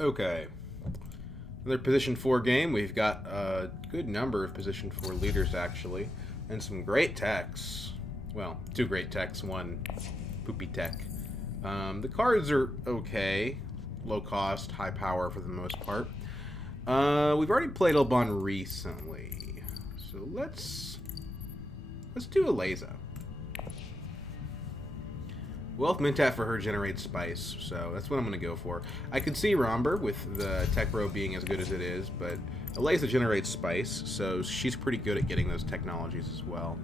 Okay. Another position 4 game. We've got a good number of position 4 leaders, actually. And some great techs. Well, 2 great techs, 1 poopy tech. The cards are okay. Low cost, high power for the most part. We've already played Ilbon recently. So let's do a Laza. Wealth Mintat for her generates spice, so that's what I'm going to go for. I could see Romber with the Tech Bro being as good as it is, but Eliza generates spice, so she's pretty good at getting those technologies as well.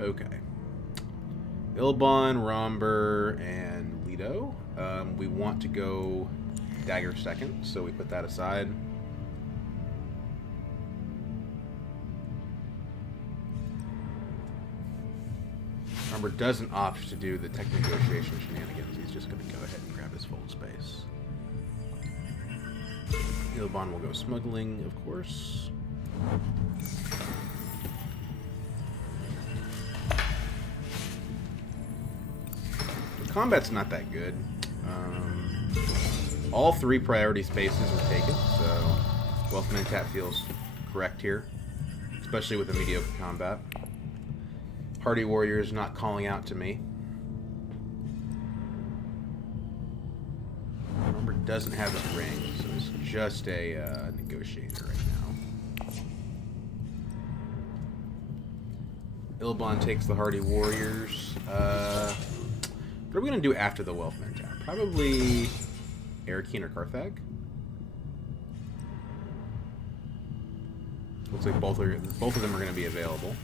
Okay. Ilbon, Romber, and Leto. We want to go Dagger second, so we put that aside. Romber doesn't opt to do the tech negotiation shenanigans. He's just going to go ahead and grab his fold space. Ilbon will go smuggling, of course. Combat's not that good. All 3 priority spaces were taken, so Wealth Mintat feels correct here, especially with a mediocre combat. Hardy Warrior's not calling out to me. Remember, doesn't have his ring, so it's just a negotiator right now. Ilbon takes the Hardy Warriors. What are we going to do after the Wealth Mintat? Probably Arakeen or Carthag? Looks like both of them are going to be available.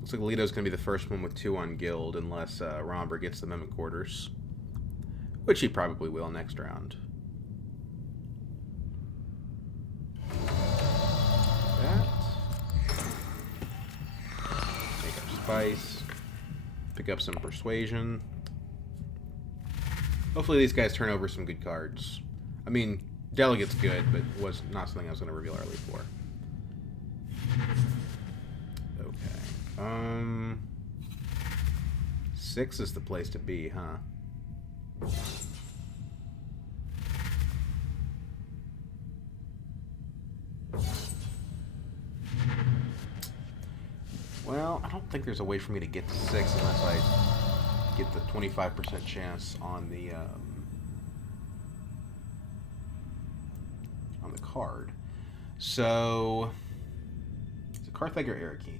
Looks like Leto's going to be the first one with 2 on Guild, unless Romber gets the Mimic Quarters. Which he probably will next round. That. Make up Spice. Pick up some Persuasion. Hopefully these guys turn over some good cards. I mean, Delegate's good, but was not something I was going to reveal early for. Okay. 6 is the place to be, huh? Well, I don't think there's a way for me to get to 6 unless I get the 25% chance on the card. So, is it Carthag or Arakeen?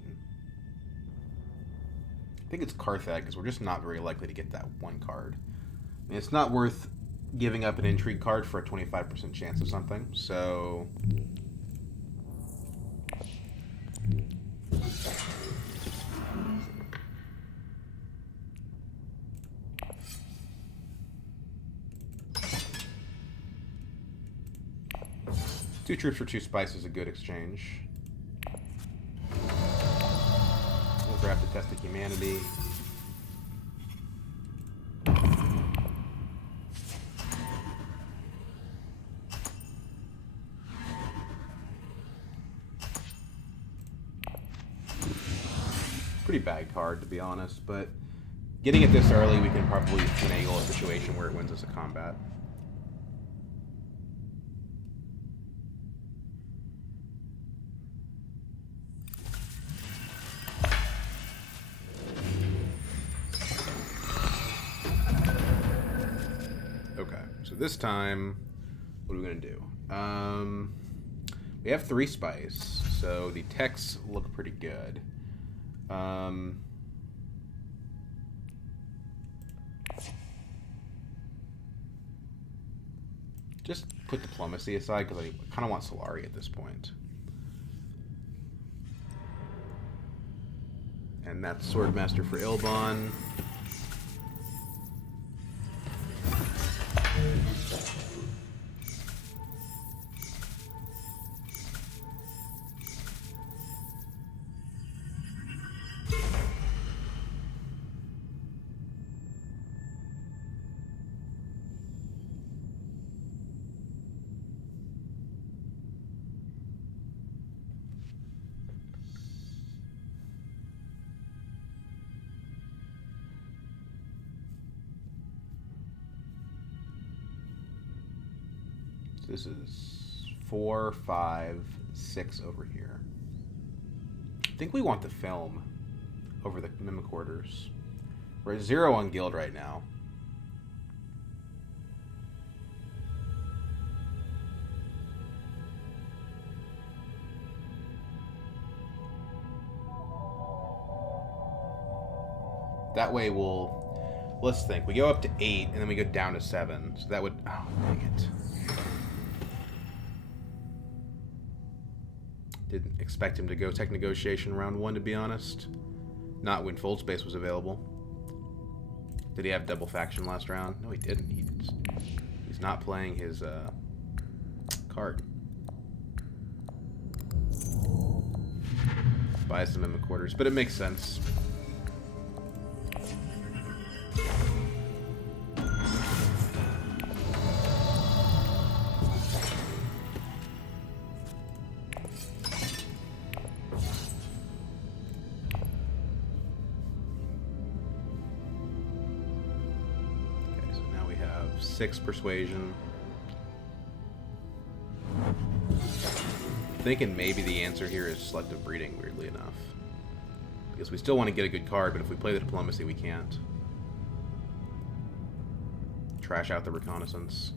I think it's Carthag, because we're just not very likely to get that 1 card. I mean, it's not worth giving up an intrigue card for a 25% chance of something, so... Two troops for 2 spice is a good exchange. We'll grab the Test of Humanity. Pretty bad card, to be honest, but getting it this early, we can probably finagle a situation where it wins us a combat. Okay, so this time, what are we going to do? We have 3 spice, so the techs look pretty good. Just put diplomacy aside because I kind of want Solari at this point. And that's Swordmaster for Ilbon. This is 4, 5, 6 over here. I think we want the film over the Mimic Orders. We're at 0 on guild right now. That way we'll... Let's think. We go up to 8, and then we go down to 7. So that would... Oh, dang it. Didn't expect him to go tech negotiation round 1, to be honest. Not when Fold Space was available. Did he have double faction last round? No, he didn't. He's not playing his card. Buy some Mimic Quarters, but it makes sense. Okay, so now we have 6 persuasion. Thinking maybe the answer here is selective breeding, weirdly enough. Because we still want to get a good card, but if we play the diplomacy, we can't. Trash out the reconnaissance.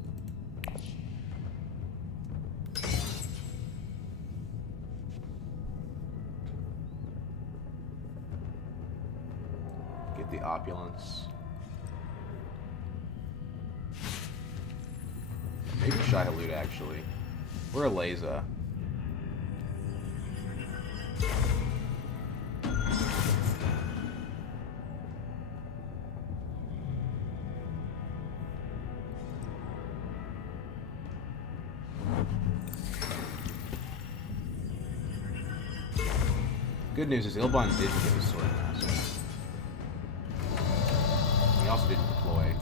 Get the opulence. Maybe Shai-Hulud, actually. Or Aleza. Good news is Ilbon didn't get his Swordmaster. He also didn't deploy.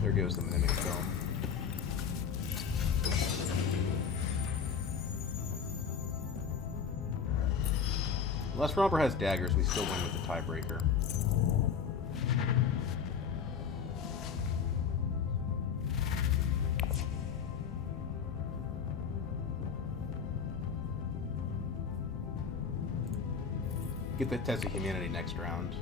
There goes the Mimic Film. Unless Romper has daggers, we still win with the tiebreaker. Get the Test of Humanity next round.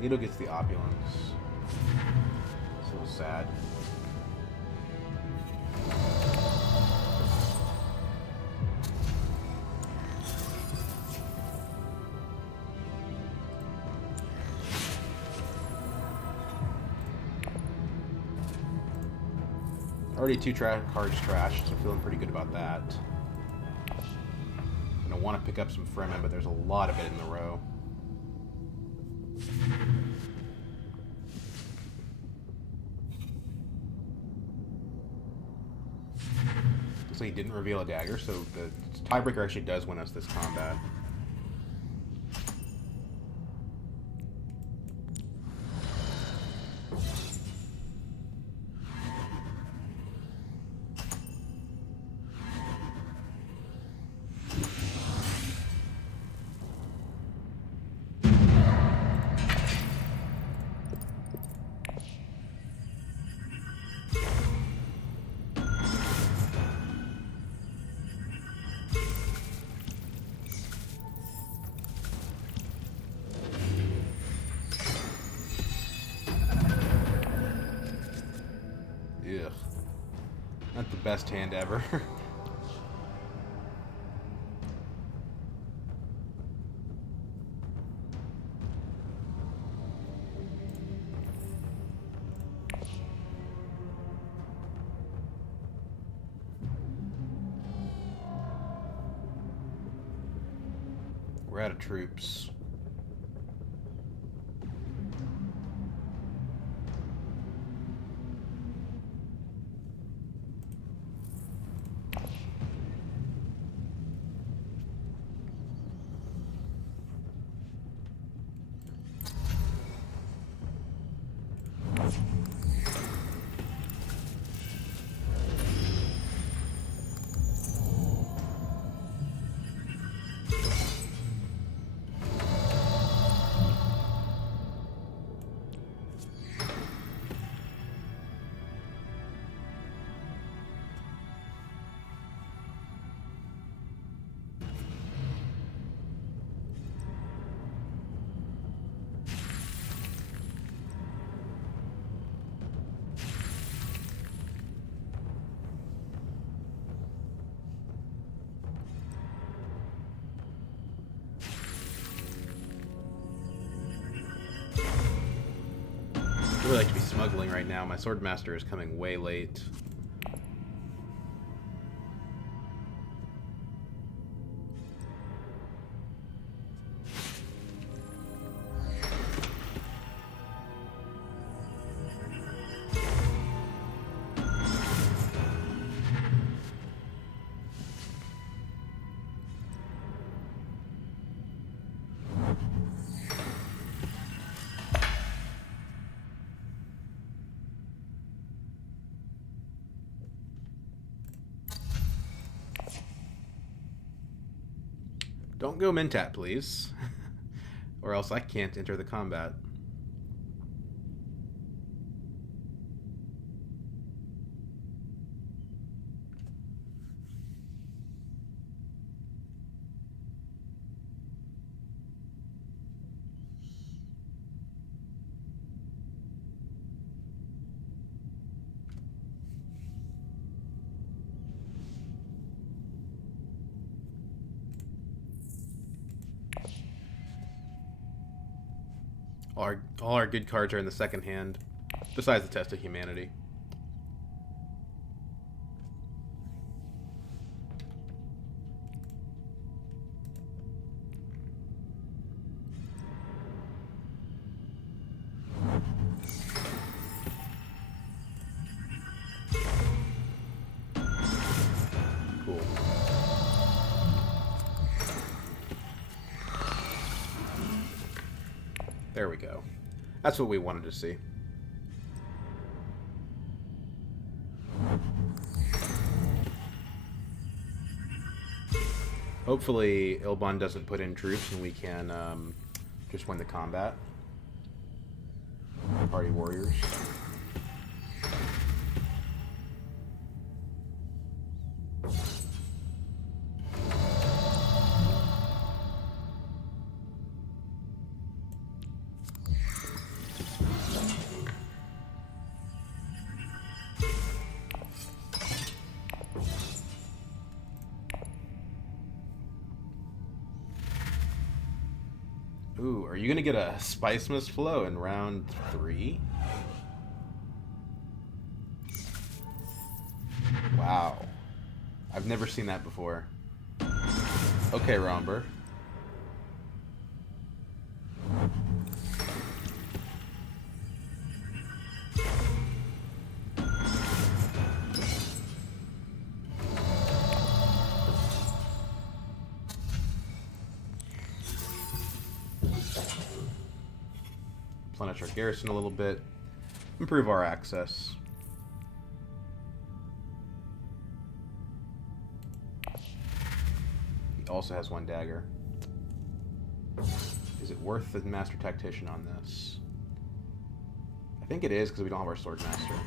Leto gets the opulence. So sad. Already 2 cards trashed, so feeling pretty good about that. I want to pick up some Fremen, but there's a lot of it in the row. So he didn't reveal a dagger, so the tiebreaker actually does win us this combat. best hand ever. We're out of troops. I really like to be smuggling right now. My Swordmaster is coming way late. Don't go Mentat, please. Or else I can't enter the combat. All our good cards are in the second hand, besides the Test of Humanity. Cool. There we go. That's what we wanted to see. Hopefully Ilbon doesn't put in troops and we can just win the combat. Party warriors. Ooh, are you gonna get a Spice Mist Flow in round 3? Wow. I've never seen that before. Okay, Romber. Replenish our garrison a little bit. Improve our access. He also has 1 dagger. Is it worth the Master Tactician on this? I think it is because we don't have our Swordmaster.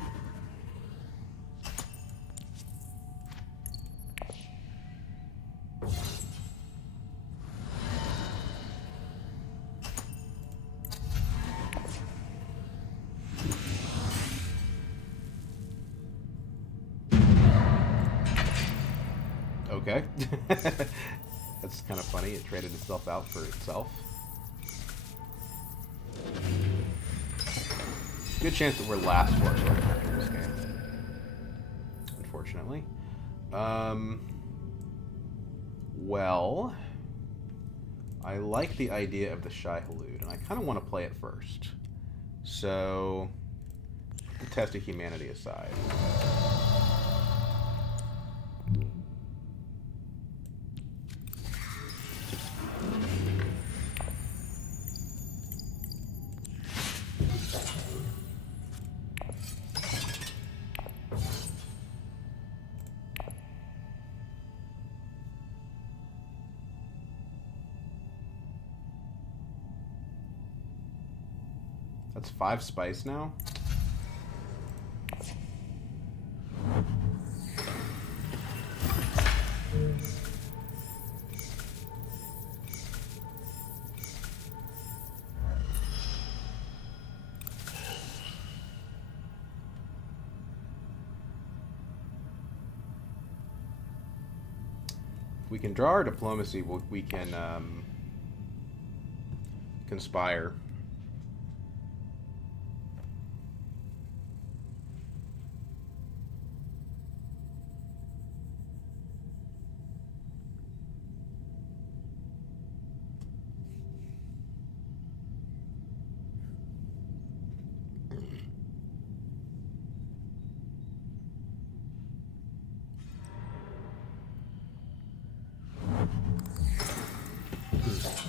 Okay. That's kind of funny. It traded itself out for itself. Good chance that we're last for in this game. Unfortunately. Well, I like the idea of the Shy Halud, and I kind of want to play it first. So, put the test of humanity aside. That's 5 spice now. We can draw our diplomacy. We can conspire.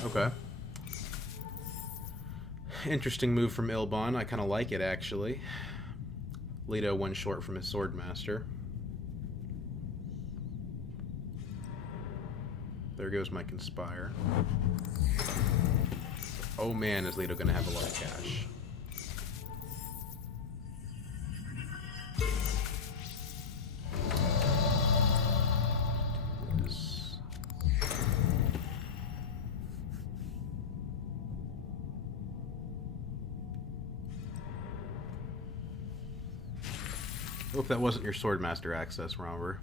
Okay. Interesting move from Ilbon. I kind of like it, actually. Leto 1 short from his Swordmaster. There goes my Conspire. Oh man, is Leto going to have a lot of cash. Hope that wasn't your Swordmaster access, Romber.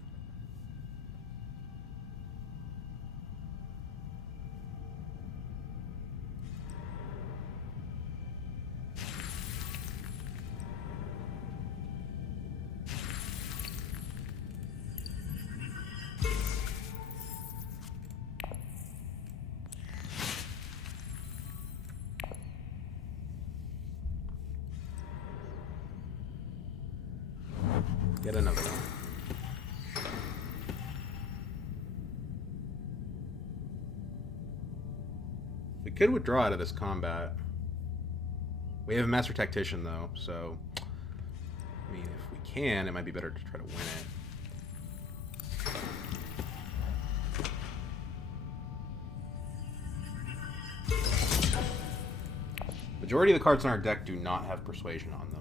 Get another one. We could withdraw out of this combat. We have a Master Tactician, though, so... I mean, if we can, it might be better to try to win it. Majority of the cards in our deck do not have Persuasion on them.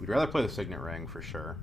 We'd rather play the Signet Ring for sure.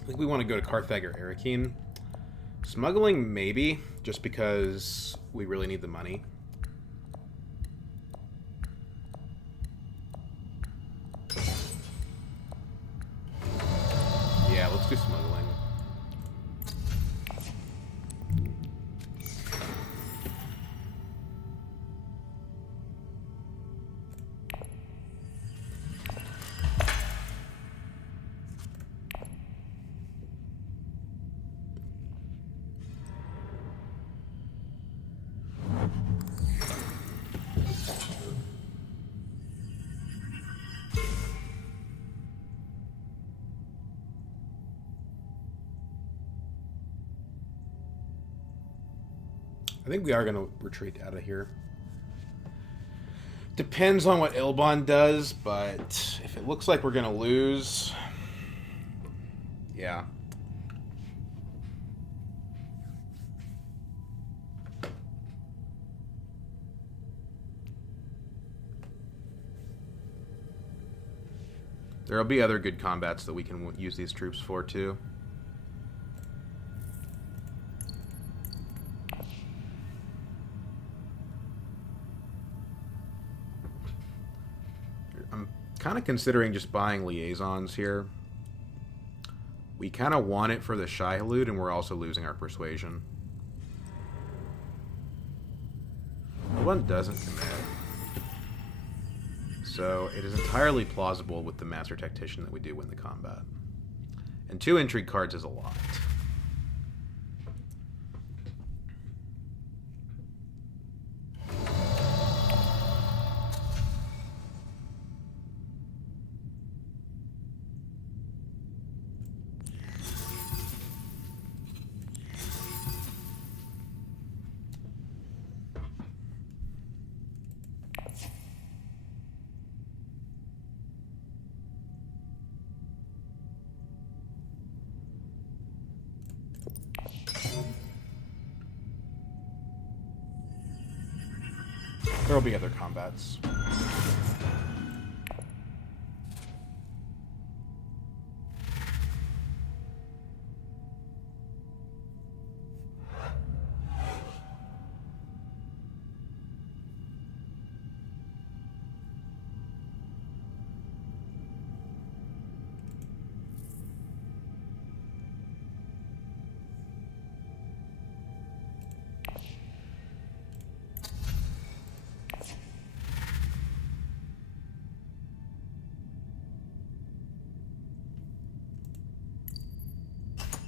I think we want to go to Carthag or Arakeen. Smuggling, maybe, just because we really need the money. Yeah, let's do smuggling. I think we are going to retreat out of here. Depends on what Ilbon does, but if it looks like we're going to lose... Yeah. There'll be other good combats that we can use these troops for, too. I'm kind of considering just buying liaisons here. We kind of want it for the Shai-Hulud, and we're also losing our persuasion. One doesn't commit. So it is entirely plausible with the Master Tactician that we do win the combat. And 2 intrigue cards is a lot. There'll be other combats.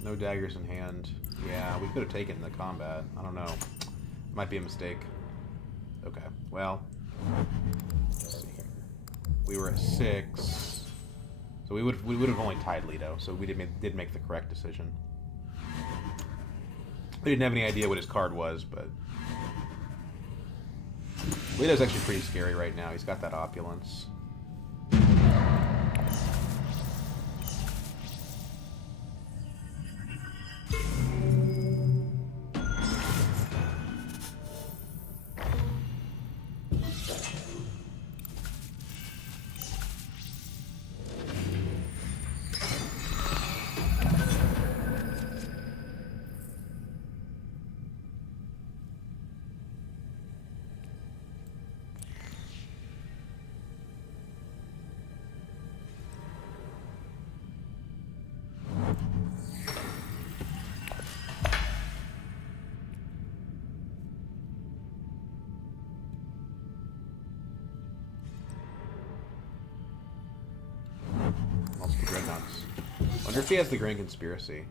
No daggers in hand. Yeah, we could have taken the combat. I don't know. Might be a mistake. Okay, well. Let's see here. We were at 6. So we would have only tied Leto, so we did make the correct decision. We didn't have any idea what his card was, but... Leto's actually pretty scary right now. He's got that opulence. I wonder if he has the Grand Conspiracy.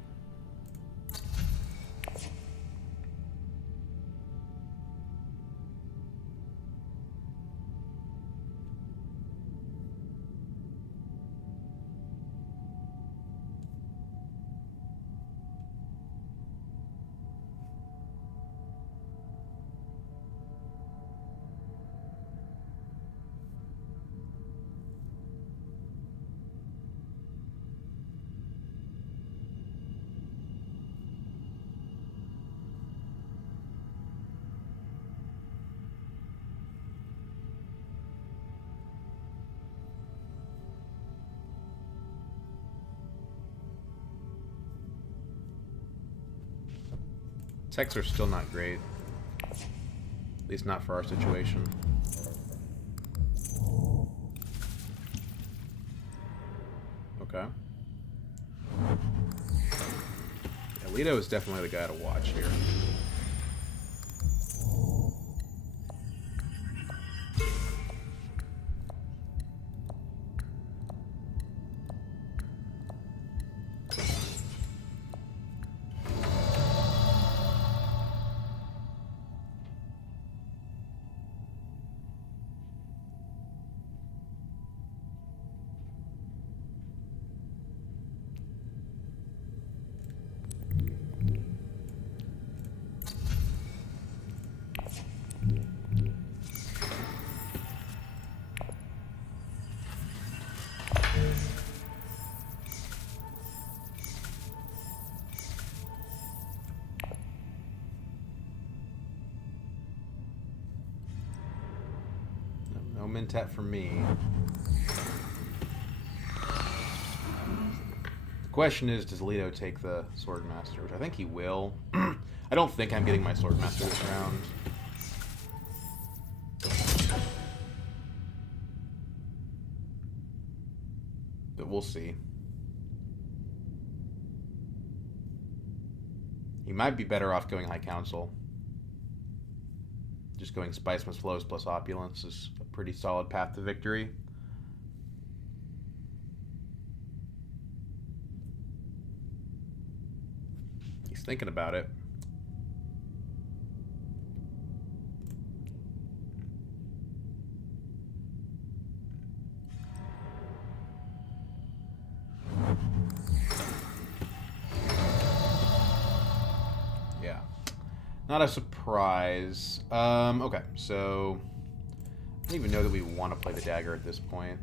Techs are still not great. At least not for our situation. Okay. Yeah, Leto is definitely the guy to watch here. Mentat for me. The question is, does Leto take the Swordmaster? Which I think he will. I don't think I'm getting my Swordmaster this round. But we'll see. He might be better off going High Council. Just going Spicemas Flows plus Opulence is a pretty solid path to victory. He's thinking about it. Yeah. Not a surprise. Okay, so I don't even know that we want to play the dagger at this point.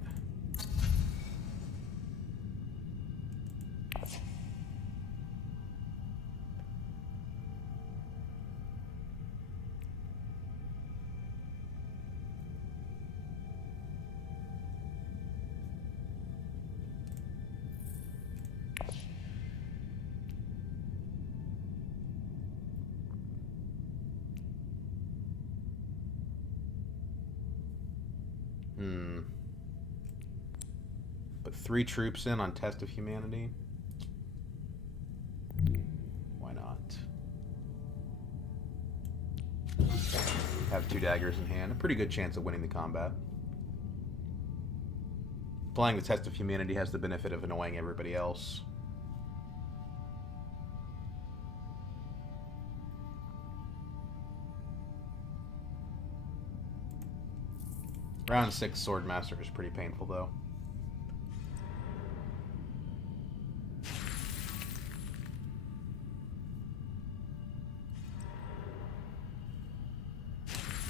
Put 3 troops in on Test of Humanity. Why not? Have 2 daggers in hand. A pretty good chance of winning the combat. Playing the Test of Humanity has the benefit of annoying everybody else. Round 6 Swordmaster is pretty painful, though.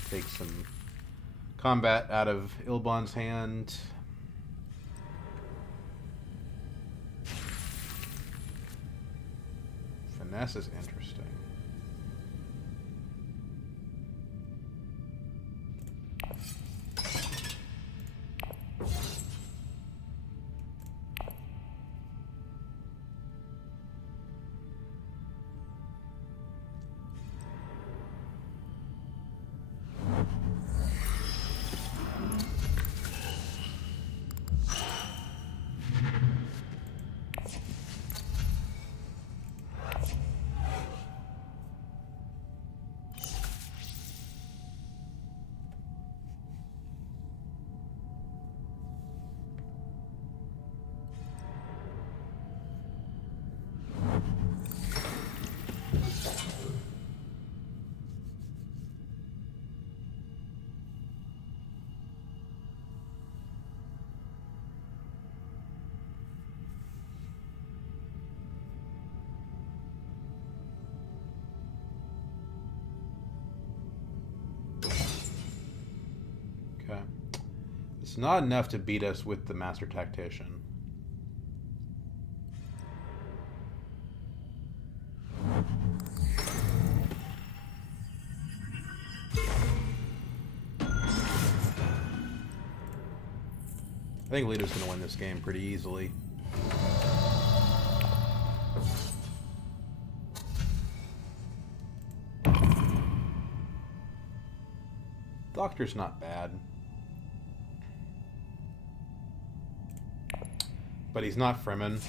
Take some combat out of Ilbon's hand. Finesse is interesting. Okay. It's not enough to beat us with the Master Tactician. I think Leto's going to win this game pretty easily. Doctor's not bad. But he's not Fremen.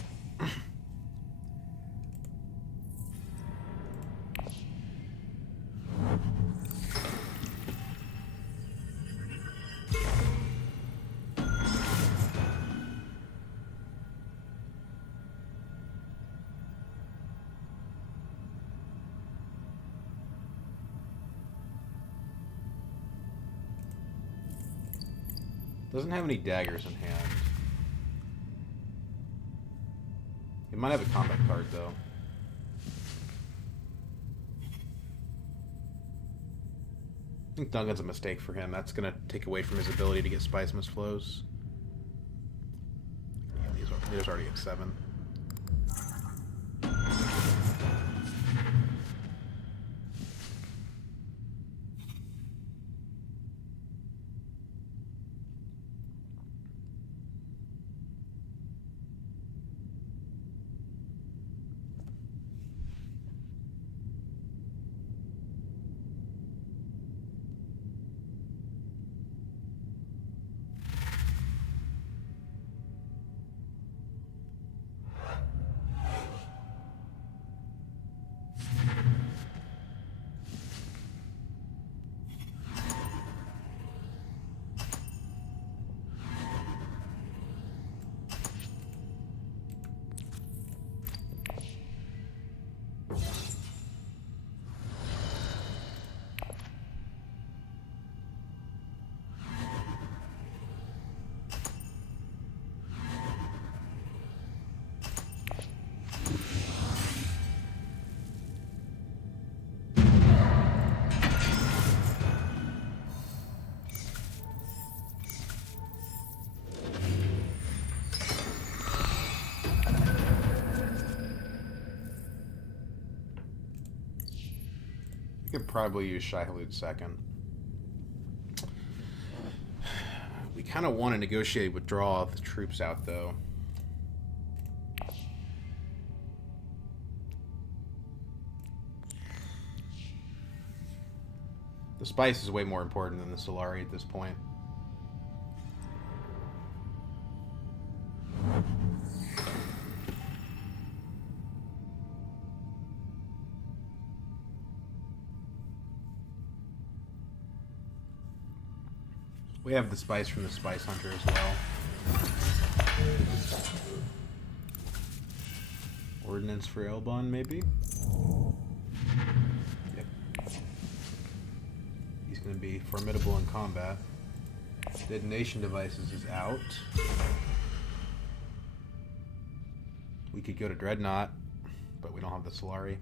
Doesn't have any daggers in hand. He might have a combat card, though. I think Dungan's a mistake for him. That's going to take away from his ability to get Spicemas Flows. Yeah, he's already at 7. probably use Shai-Hulud second. We kind of want to negotiate withdrawal of the troops out, though. The spice is way more important than the Solari at this point. We have the spice from the Spice Hunter as well. Ordnance for Elbon, maybe? Yep. He's going to be formidable in combat. Detonation devices is out. We could go to Dreadnought, but we don't have the Solari.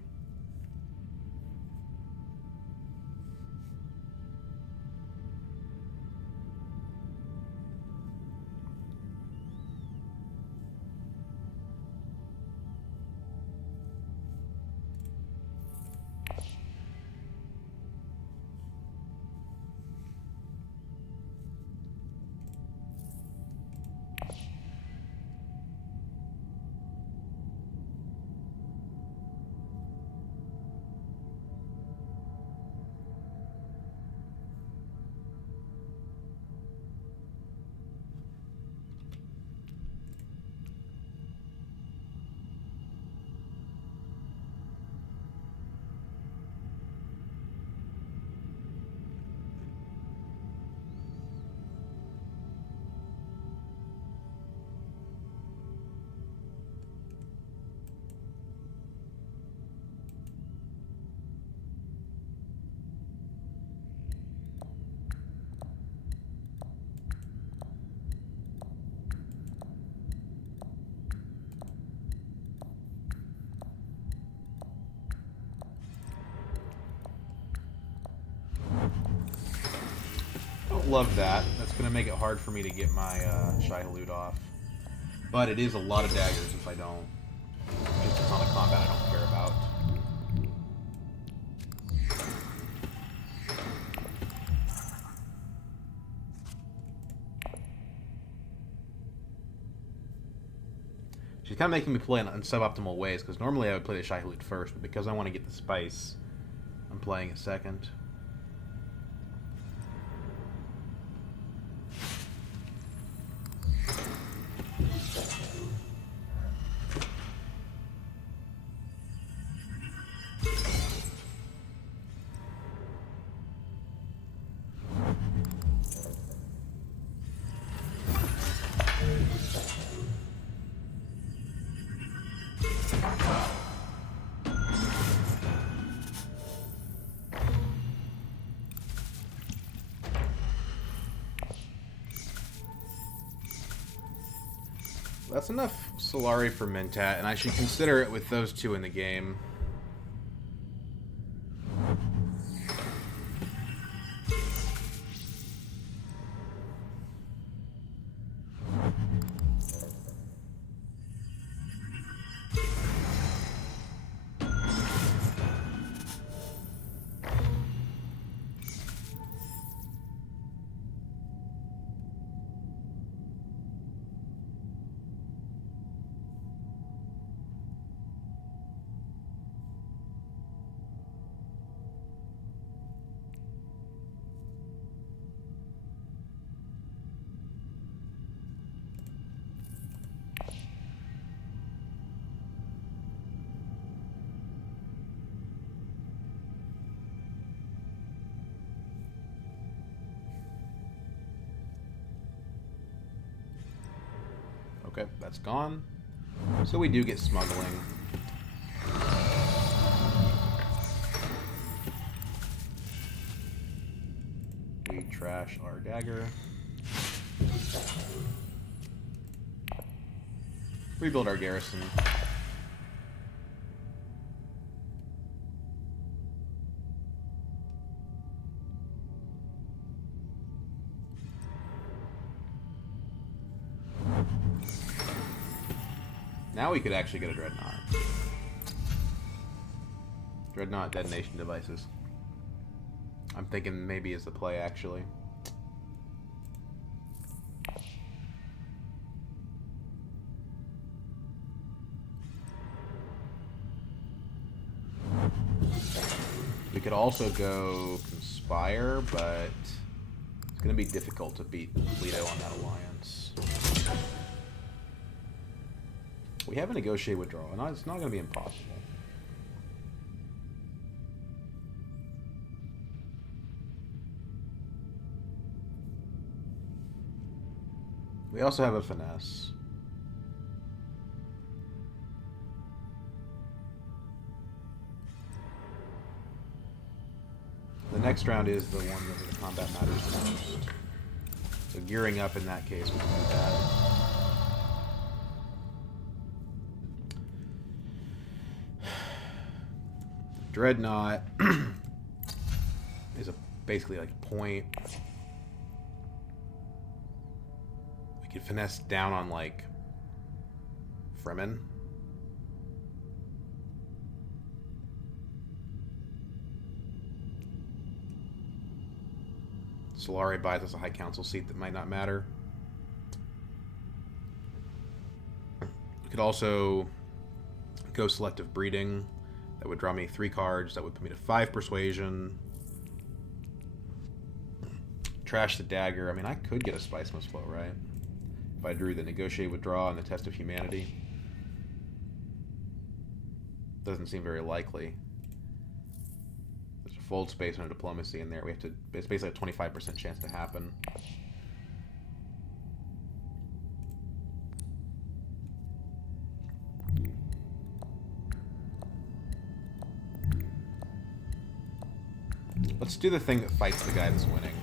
Love that. That's going to make it hard for me to get my Shai-Hulud off. But it is a lot of daggers if I don't. Just a ton of combat I don't care about. She's kind of making me play in suboptimal ways, because normally I would play the Shai-Hulud first, but because I want to get the spice, I'm playing it second. That's enough Solari for Mentat, and I should consider it with those two in the game. Okay, that's gone. So we do get smuggling. We trash our dagger. Rebuild our garrison. Now we could actually get a Dreadnought. Dreadnought detonation devices. I'm thinking maybe is the play, actually. We could also go Conspire, but it's going to be difficult to beat Leto on that alliance. We have a Negotiate Withdrawal, and it's not going to be impossible. We also have a Finesse. The next round is the one where the combat matters most. So gearing up in that case would be bad. Dreadnought is basically like a point. We could finesse down on like Fremen. Solari buys us a High Council seat that might not matter. We could also go Selective Breeding. That would draw me 3 cards. That would put me to 5 Persuasion. Trash the Dagger. I mean, I could get a Spice Must Flow, right? If I drew the Negotiate Withdraw and the Test of Humanity. Doesn't seem very likely. There's a Fold Space and a Diplomacy in there. We have to. It's basically a 25% chance to happen. Let's do the thing that fights the guy that's winning.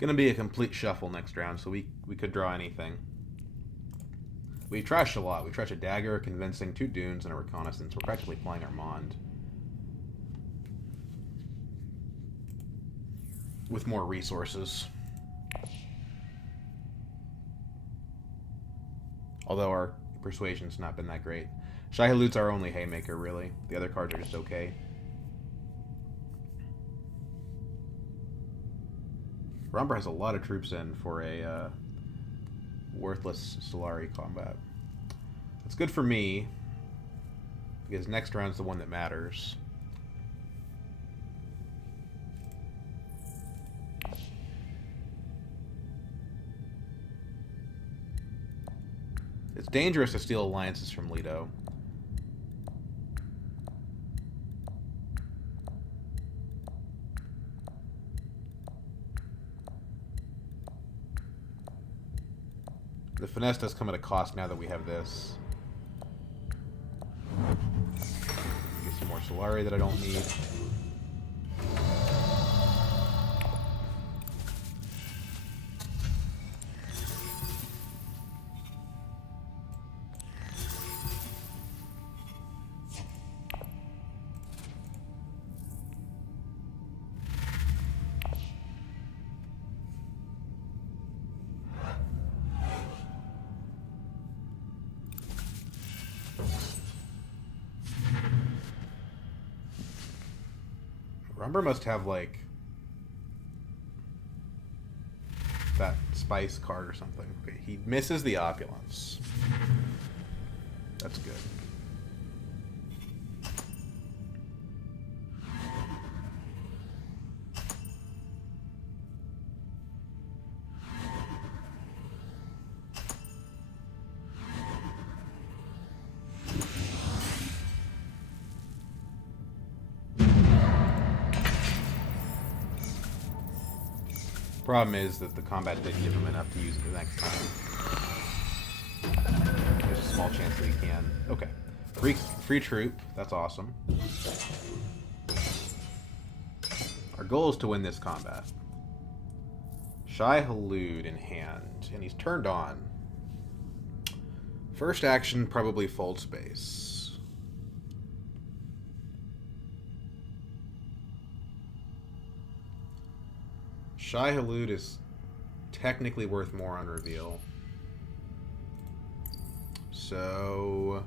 Gonna be a complete shuffle next round, so we could draw anything. We trashed a lot. We trashed a Dagger, a Convincing, 2 Dunes, and a Reconnaissance. We're practically playing Armand. With more resources. Although our Persuasion's not been that great. Shai-Hulud's our only haymaker, really. The other cards are just okay. Rumber has a lot of troops in for a worthless Solari combat. It's good for me, because next round's the one that matters. It's dangerous to steal alliances from Leto. The Finesse does come at a cost now that we have this. Get some more Solari that I don't need. Rumber must have, like, that Spice card or something. Okay, he misses the Opulence. That's good. Problem is that the combat didn't give him enough to use it the next time. There's a small chance that he can. Okay. Free troop. That's awesome. Our goal is to win this combat. Shy Halud in hand. And he's turned on. First action, probably fold space. Shy Halud is technically worth more on reveal. So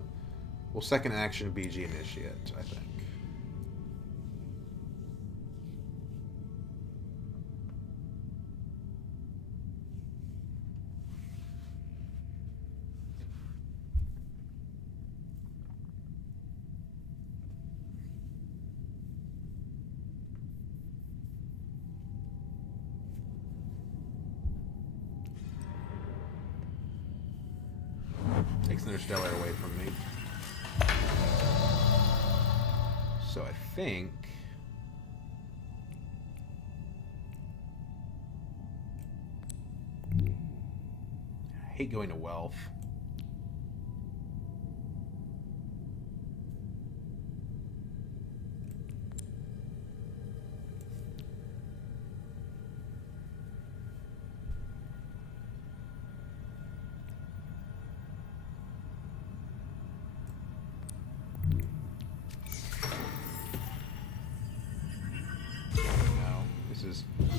we'll second action BG Initiate, I think. Takes Interstellar away from me. So I think... I hate going to Wealth.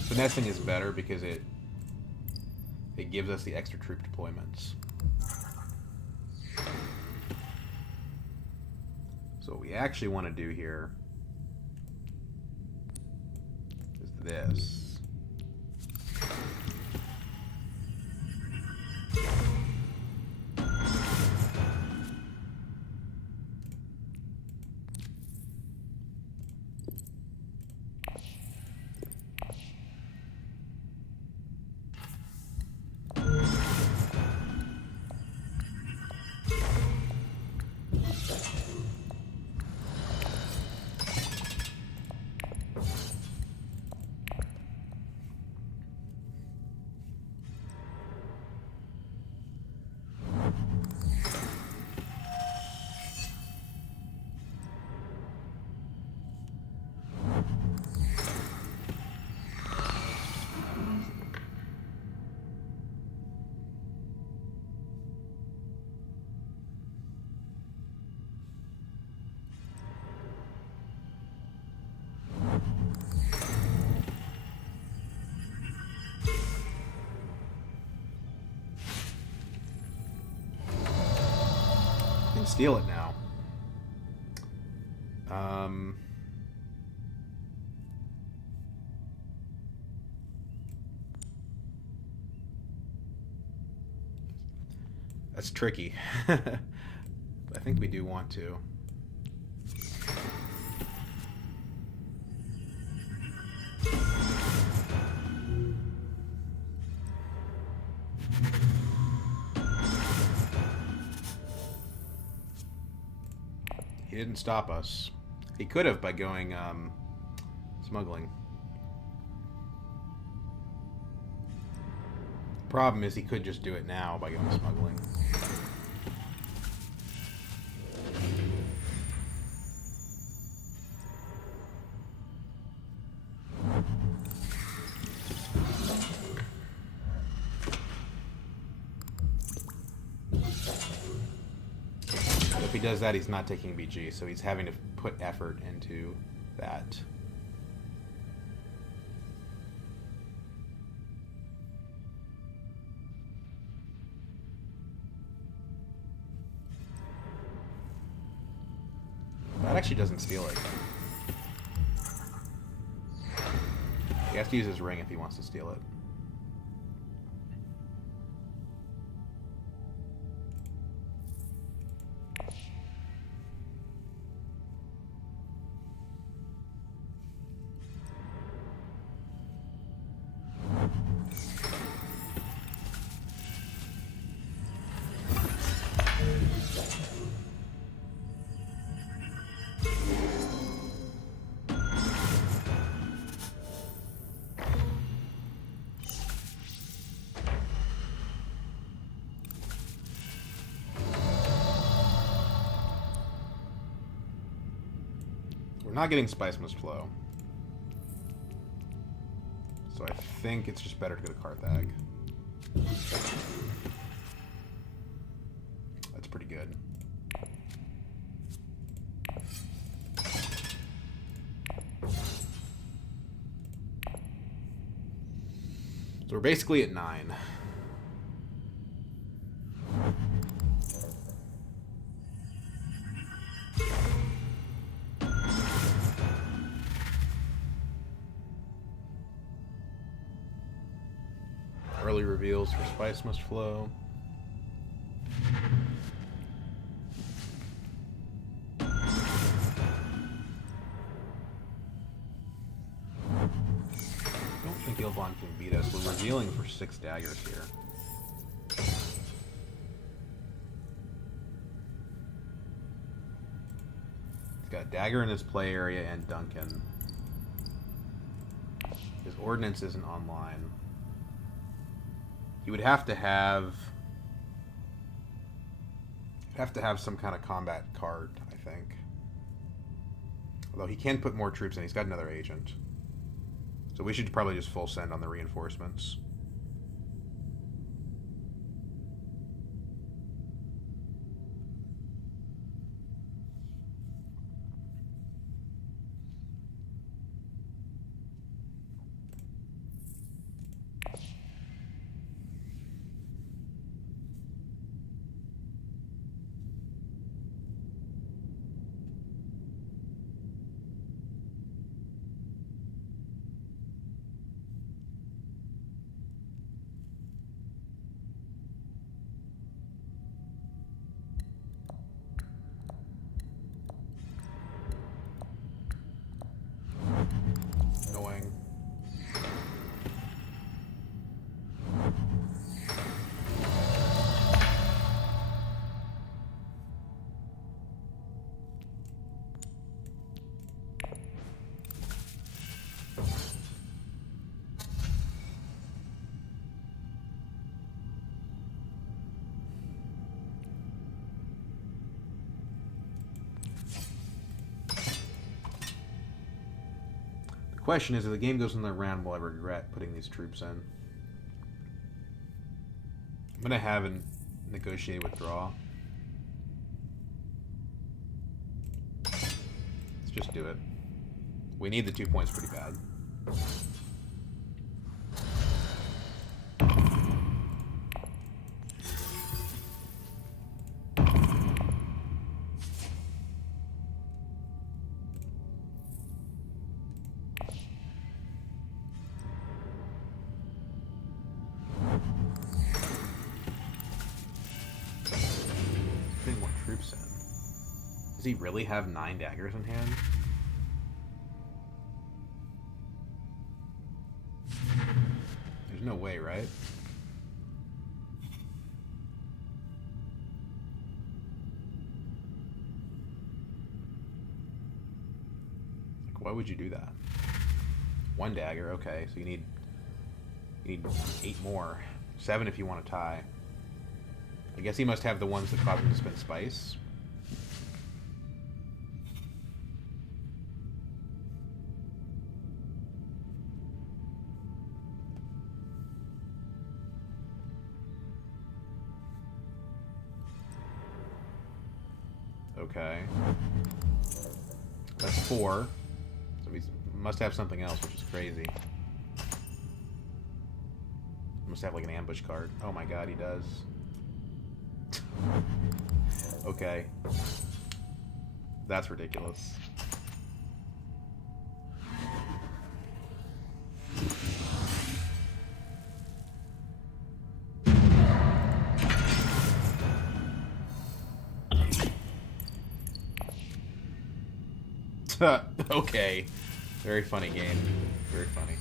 Finessing is better because it gives us the extra troop deployments. So what we actually want to do here is this. Steal it now. That's tricky. I think we do want to. He didn't stop us. He could have by going smuggling. Problem is he could just do it now by going smuggling. If he does that, he's not taking BG, so he's having to put effort into that. That actually doesn't steal it. He has to use his ring if he wants to steal it. We're not getting Spice Must Flow. So I think it's just better to go to Carthag. That's pretty good. So we're basically at 9. Early reveals for Spice Must Flow. I don't think Ilvon can beat us. We're revealing for 6 daggers here. He's got a dagger in his play area and Duncan. His ordnance isn't online. He would have to have some kind of combat card, I think. Although he can put more troops in. He's got another agent. So we should probably just full send on the reinforcements. Annoying. The question is, if the game goes another round, will I regret putting these troops in? I'm going to have a negotiated withdrawal. Let's just do it. We need the 2 points pretty bad. Does he really have 9 daggers in hand? There's no way, right? Like, why would you do that? 1 dagger, okay, so you need 8 more. 7 if you want to tie. I guess he must have the ones that cause him to spend spice. Okay. That's 4. So he must have something else, which is crazy. Must have like an ambush card. Oh my god, he does. Okay. That's ridiculous. Okay. Very funny game. Very funny.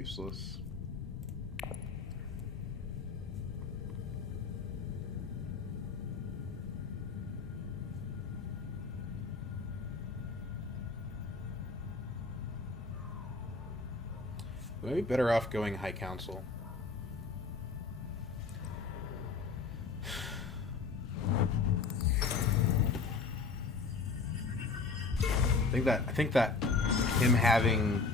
useless. Maybe better off going High Council. I think that him having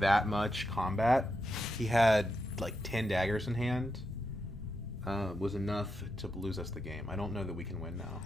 that much combat, he had like 10 daggers in hand, was enough to lose us the game. I don't know that we can win now.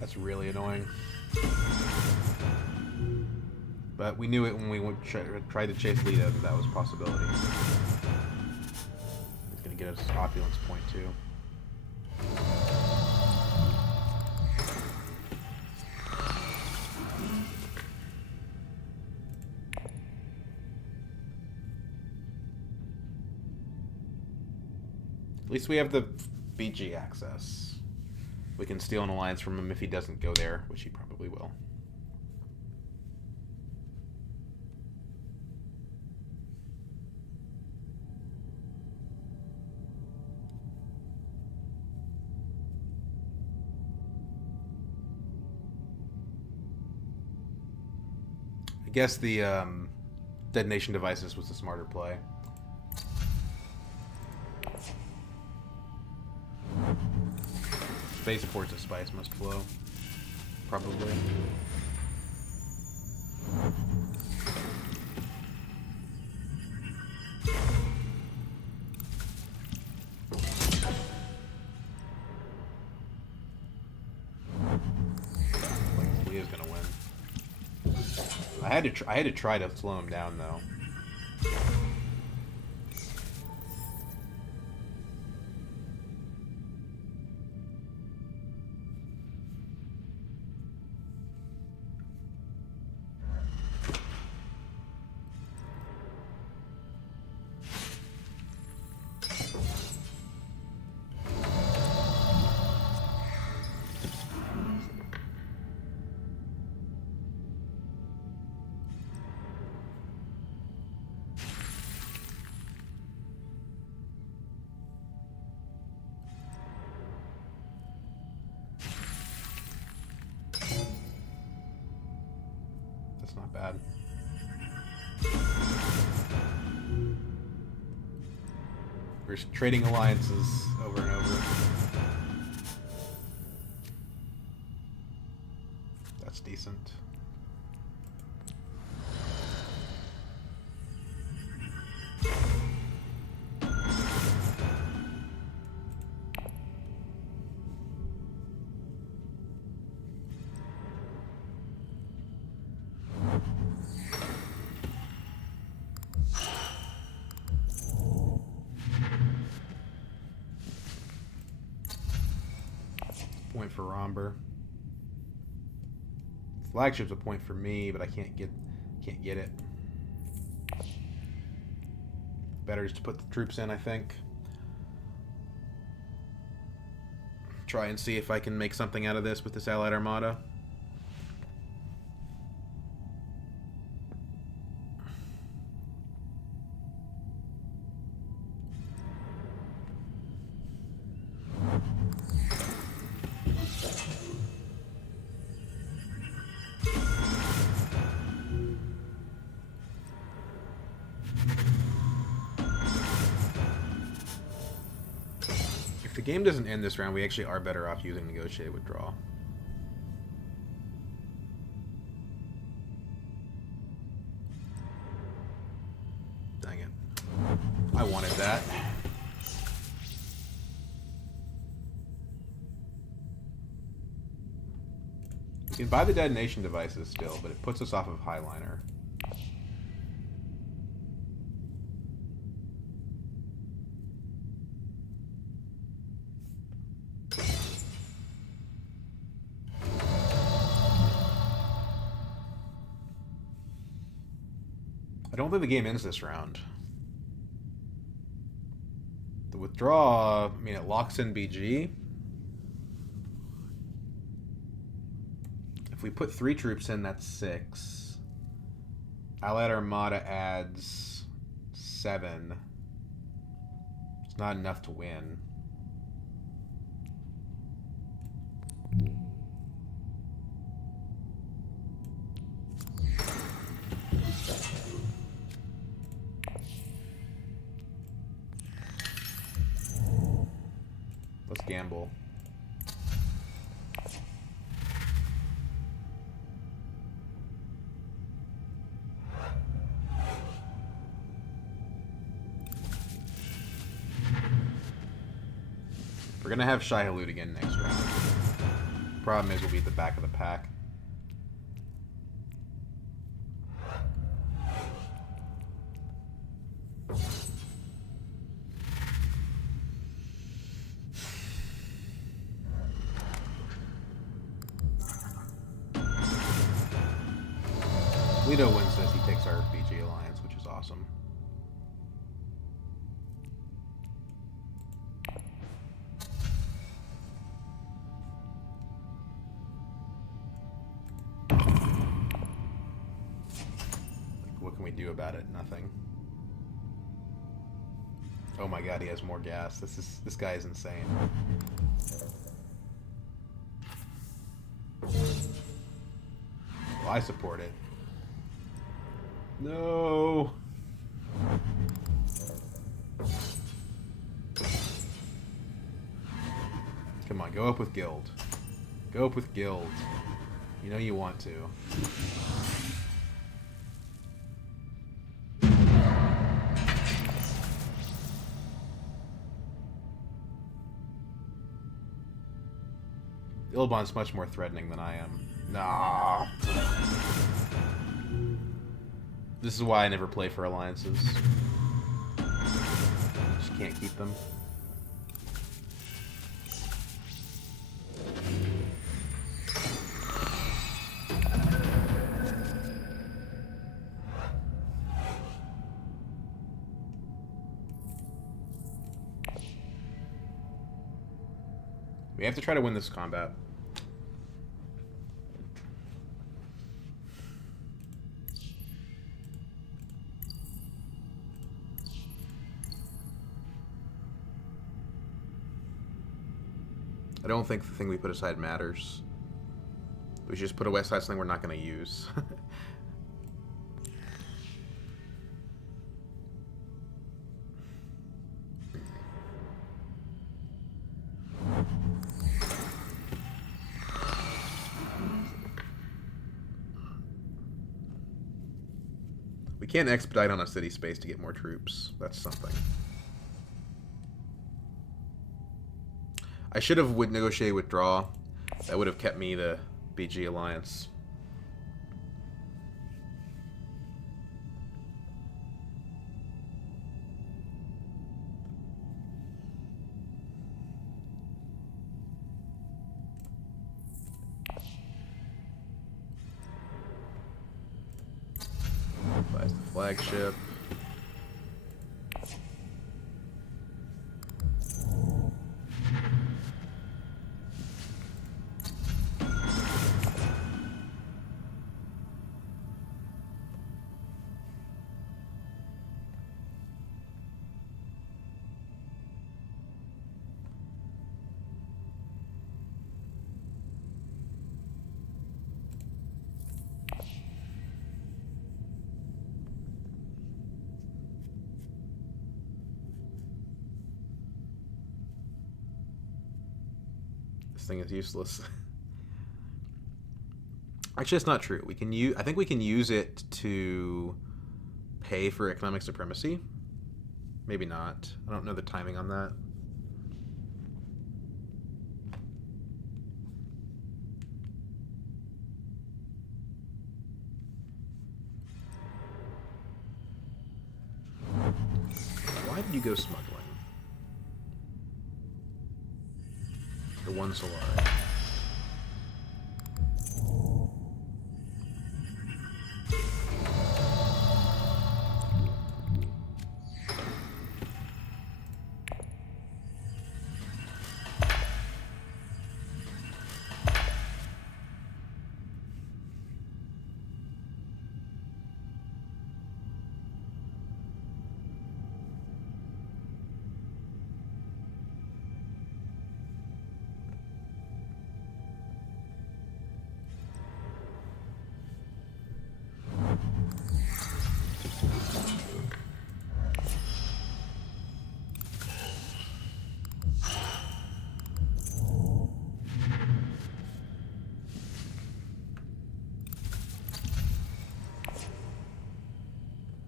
That's really annoying. But we knew it when we tried to chase Leto that was a possibility. He's going to get us opulence point too. At least we have the BG access. We can steal an alliance from him if he doesn't go there, which he probably will. I guess the detonation devices was the smarter play. Spaceports of spice must flow. Probably. Leah's gonna win. I had to try to slow him down though. That's not bad. We're trading alliances over and over. That's decent. Point for Romber. Flagship's a point for me, but I can't get it. Better just to put the troops in, I think. Try and see if I can make something out of this with this Allied Armada. If the game doesn't end this round, we actually are better off using Negotiate Withdrawal. Dang it. I wanted that. You can buy the detonation devices still, but it puts us off of Highliner. I don't think the game ends this round. The withdraw, I mean, it locks in BG. If we put 3 troops in, that's 6. Allied Armada adds 7. It's not enough to win. Let's gamble. We're gonna have Shai Hulud again next round. Problem is, we'll be at the back of the pack. Leto wins this. He takes our BG Alliance, which is awesome. What can we do about it? Nothing. Oh my god, he has more gas. This guy is insane. Well, I support it. No. Come on, go up with Guild. Go up with Guild. You know you want to. Ilbon's much more threatening than I am. Nah. This is why I never play for alliances. Just can't keep them. We have to try to win this combat. I don't think the thing we put aside matters. We should just put away something we're not going to use. We can't expedite on a city space to get more troops. That's something. I should have negotiated withdraw. That would have kept me the BG Alliance. Buys the flagship. Thing is useless. Actually, it's not true. We can use. I think we can use it to pay for economic supremacy? Maybe not. I don't know the timing on that. Why did you go smuggling? The one Solar.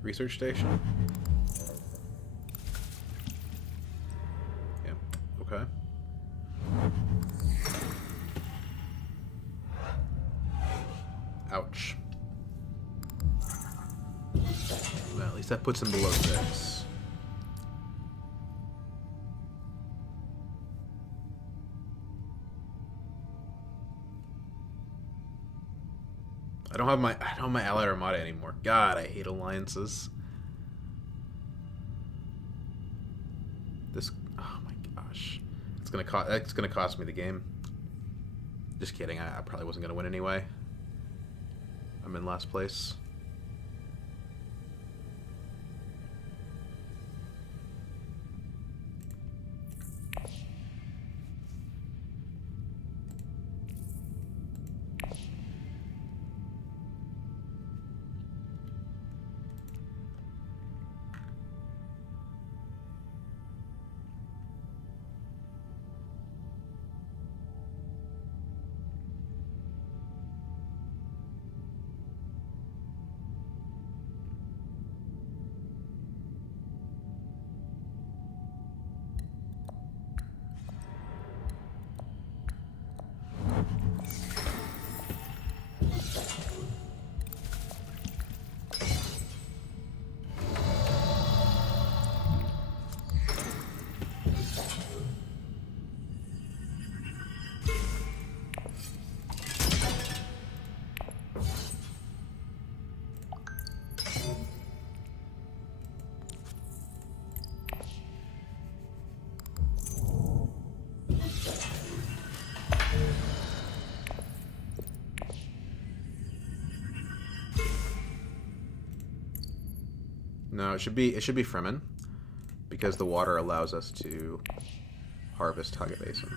Research station? Yeah, okay. Ouch. Well, at least that puts him below 6. I don't have my Allied Armada anymore. God, I hate alliances. This, oh my gosh, that's gonna cost me the game. Just kidding. I probably wasn't gonna win anyway. I'm in last place. No, it should be Fremen, because the water allows us to harvest Haga Basin.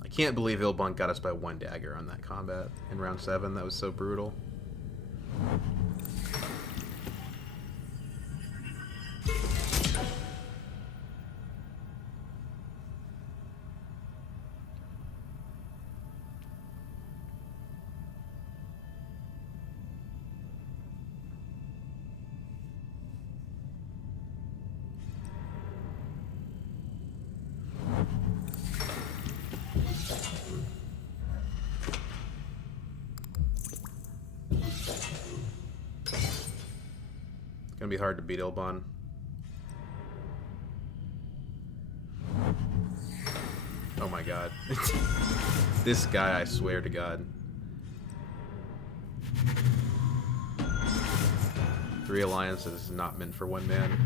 I can't believe Ilbunk got us by 1 dagger on that combat in round 7. That was so brutal. Gonna be hard to beat Ilban. Oh my god. This guy, I swear to God. 3 alliances is not meant for 1 man.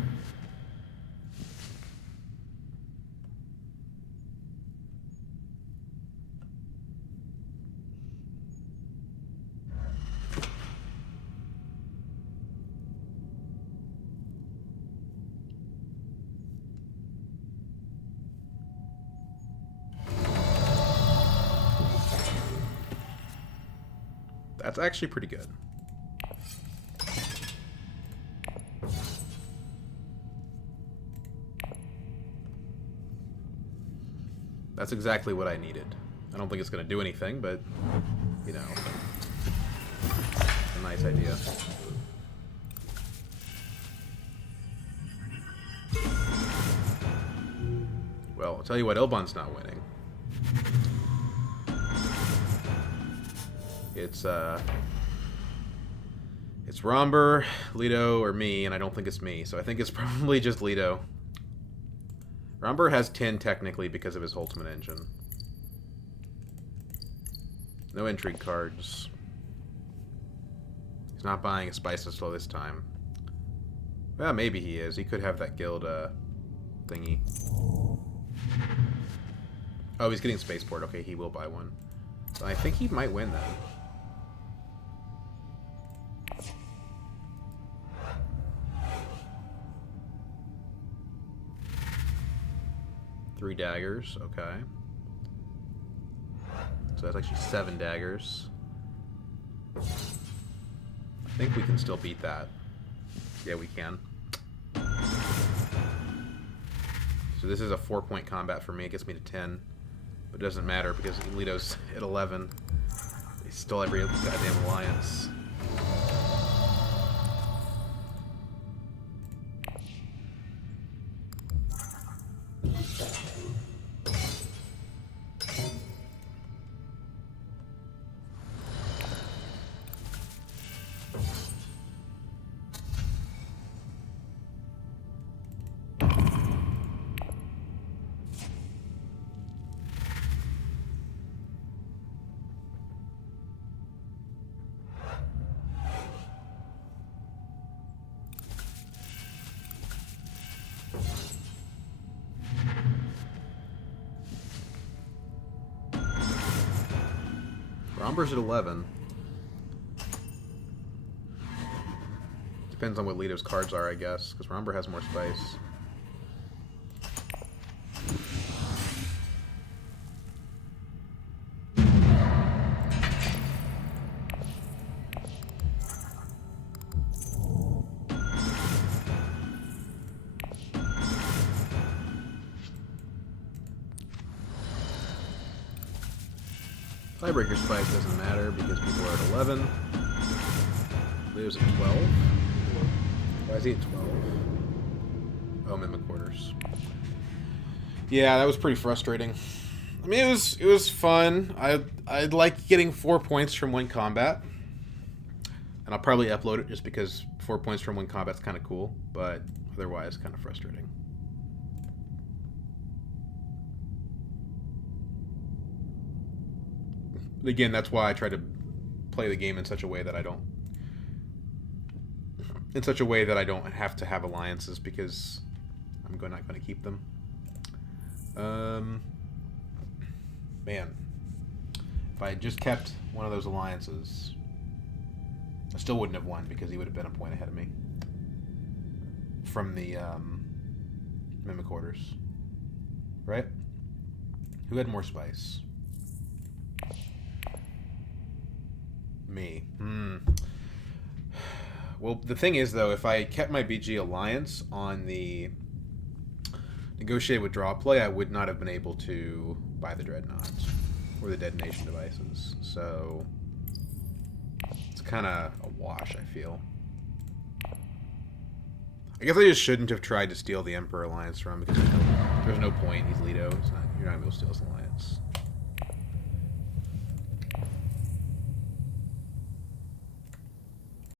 That's actually pretty good. That's exactly what I needed. I don't think it's going to do anything, but, you know, it's a nice idea. Well, I'll tell you what, Elbon's not winning. It's Romber, Leto, or me, and I don't think it's me, so I think it's probably just Leto. Romber has 10 technically because of his ultimate engine. No intrigue cards. He's not buying a Spice of Slow this time. Well, maybe he is. He could have that guild thingy. Oh, he's getting Spaceport. Okay, he will buy one. So I think he might win then. Three daggers, okay. So that's actually 7 daggers. I think we can still beat that. Yeah, we can. So this is a 4-point combat for me. It gets me to 10. But it doesn't matter because Leto's at 11. He's still every goddamn alliance. Romber's at 11. Depends on what Leto's cards are, I guess, because Romber has more spice. Tiebreaker spice doesn't matter because people are at 11. Leo's at 12. Why is he at 12? Oh, I'm in the quarters. Yeah, that was pretty frustrating. I mean, it was fun. I like getting 4 points from one combat, and I'll probably upload it just because 4 points from one combat's kind of cool, but otherwise, kind of frustrating. Again, that's why I try to play the game in such a way that I don't have to have alliances because I'm not going to keep them. Man, if I had just kept one of those alliances, I still wouldn't have won because he would have been a point ahead of me from the mimic orders, right? Who had more spice? Me. Well, the thing is, though, if I kept my BG Alliance on the negotiate withdraw play, I would not have been able to buy the Dreadnought or the detonation devices. So it's kind of a wash, I feel. I guess I just shouldn't have tried to steal the Emperor Alliance from him because there's no point. He's Leto. You're not going to be able to steal his alliance.